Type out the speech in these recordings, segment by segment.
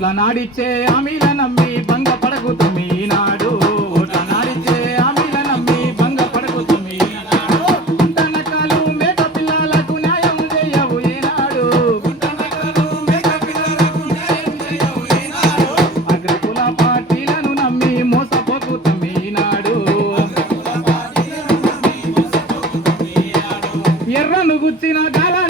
ఓట్ల నాడిచ్చే హామీల నమ్మి భంగపడకు తమ్మి నాడు ఓట్ల నాడిచ్చే హామీల నమ్మి భంగపడకు తమ్మి మేక పిల్లలకు న్యాయం నమ్మి మోసపోకు తమ్మి నాడు ఎర్రను గుచ్చిన గాల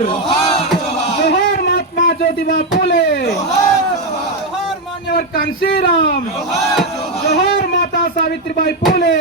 जोहर। जोहर महात्मा ज्योतिबा फूले। जोहर मान्यवर कांशीराम जोहर माता सावित्रीबाई फुले।